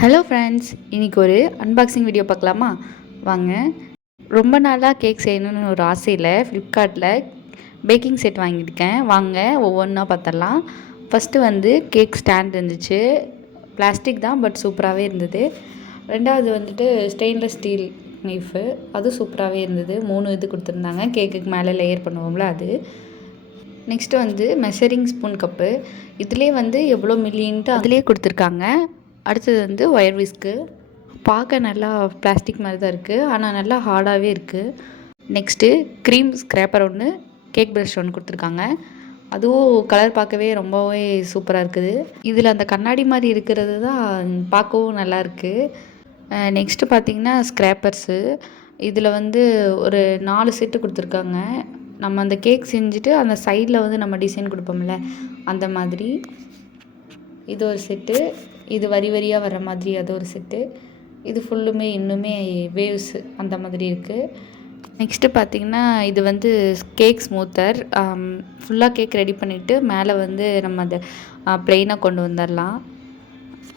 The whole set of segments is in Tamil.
ஹலோ ஃப்ரெண்ட்ஸ், இன்றைக்கி ஒரு அன்பாக்சிங் வீடியோ பார்க்கலாமா? வாங்க. ரொம்ப நாளாக கேக் செய்யணும்னு ஒரு ஆசையில் ஃப்ளிப்கார்ட்டில் பேக்கிங் செட் வாங்கியிருக்கேன். வாங்க ஒவ்வொன்றா பார்த்துடலாம். ஃபஸ்ட்டு வந்து கேக் ஸ்டாண்ட் இருந்துச்சு. பிளாஸ்டிக் தான், பட் சூப்பராகவே இருந்தது. ரெண்டாவது வந்துட்டு ஸ்டெயின்லெஸ் ஸ்டீல் நைஃபு, அதுவும் சூப்பராகவே இருந்தது. 3 இது கொடுத்துருந்தாங்க. கேக்குக்கு மேலே லேயர் பண்ணுவோம்ல அது. நெக்ஸ்ட்டு வந்து மெஷரிங் ஸ்பூன் கப்பு. இதிலே வந்து எவ்வளோ மில்லின்ட்டு அதிலே கொடுத்துருக்காங்க. அடுத்தது வந்து ஒயர் விஸ்க்கு. பார்க்க நல்லா பிளாஸ்டிக் மாதிரி தான் இருக்குது, ஆனால் நல்லா ஹார்டாகவே இருக்குது. நெக்ஸ்ட்டு க்ரீம் ஸ்க்ராப்பர் ஒன்று, கேக் ப்ரஷ் ஒன்று கொடுத்துருக்காங்க. அதுவும் கலர் பார்க்கவே ரொம்பவே சூப்பராக இருக்குது. இதில் அந்த கண்ணாடி மாதிரி இருக்கிறது தான் பார்க்கவும் நல்லாயிருக்கு. நெக்ஸ்ட்டு பார்த்திங்கன்னா ஸ்க்ராப்பர்ஸு. இதில் வந்து ஒரு 4 செட்டு கொடுத்துருக்காங்க. நம்ம அந்த கேக் செஞ்சுட்டு அந்த சைடில் வந்து நம்ம டிசைன் கொடுப்போம்ல, அந்த மாதிரி. இது ஒரு செட்டு. இது வரி வரியாக வர மாதிரி அது ஒரு செட்டு. இது ஃபுல்லுமே இன்னுமே வேவ்ஸ் அந்த மாதிரி இருக்குது. நெக்ஸ்ட்டு பார்த்திங்கன்னா இது வந்து கேக் ஸ்மூத்தர். ஃபுல்லாக கேக் ரெடி பண்ணிவிட்டு மேலே வந்து நம்ம அதை ப்ளெயினாக கொண்டு வந்துடலாம்.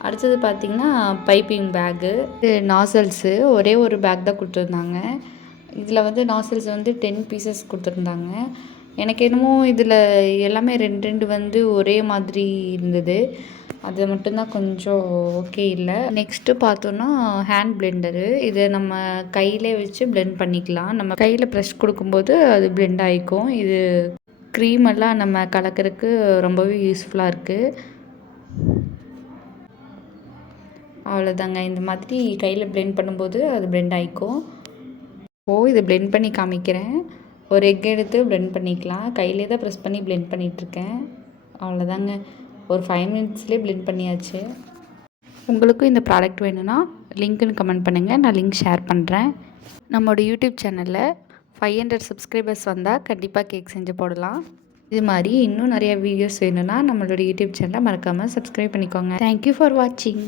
அடுத்தது பார்த்திங்கன்னா பைப்பிங் பேக்கு, நாசல்ஸு. ஒரே ஒரு பேக் தான் கொடுத்துருந்தாங்க. இதில் வந்து நாசல்ஸ் வந்து 10 பீசஸ் கொடுத்துருந்தாங்க. எனக்கு என்னமோ இதில் எல்லாமே 2 வந்து ஒரே மாதிரி இருந்தது. அது மட்டும்தான் கொஞ்சம் ஓகே இல்லை. நெக்ஸ்ட்டு பார்த்தோன்னா ஹேண்ட் பிளெண்டரு. இதை நம்ம கையிலே வச்சு பிளெண்ட் பண்ணிக்கலாம். நம்ம கையில் ப்ரெஷ் கொடுக்கும்போது அது பிளெண்ட் ஆகிக்கும். இது க்ரீமெல்லாம் நம்ம கலக்கிறதுக்கு ரொம்பவே யூஸ்ஃபுல்லாக இருக்குது. அவ்வளோதாங்க. இந்த மாதிரி கையில் பிளெண்ட் பண்ணும்போது அது பிளெண்ட் ஆகிக்கும். இதை பிளெண்ட் பண்ணி காமிக்கிறேன். ஒரு எக் எடுத்து பிளெண்ட் பண்ணிக்கலாம். கையிலே தான் ப்ரெஸ் பண்ணி பிளெண்ட் பண்ணிகிட்ருக்கேன். அவ்வளோதாங்க. ஒரு 5 மினிட்ஸ்லேயே பிளெண்ட் பண்ணியாச்சு. உங்களுக்கும் இந்த ப்ராடக்ட் வேணும்னா லிங்க்குன்னு கமெண்ட் பண்ணுங்கள், நான் லிங்க் ஷேர் பண்ணுறேன். நம்மளோட யூடியூப் சேனலில் 500 சப்ஸ்கிரைபர்ஸ் வந்தால் கண்டிப்பாக கேக் செஞ்சு போடலாம். இது மாதிரி இன்னும் நிறையா வீடியோஸ் வேணும்னா நம்மளோட யூடியூப் சேனலை மறக்காமல் சப்ஸ்கிரைப் பண்ணிக்கோங்க. தேங்க்யூ ஃபார் வாட்சிங்.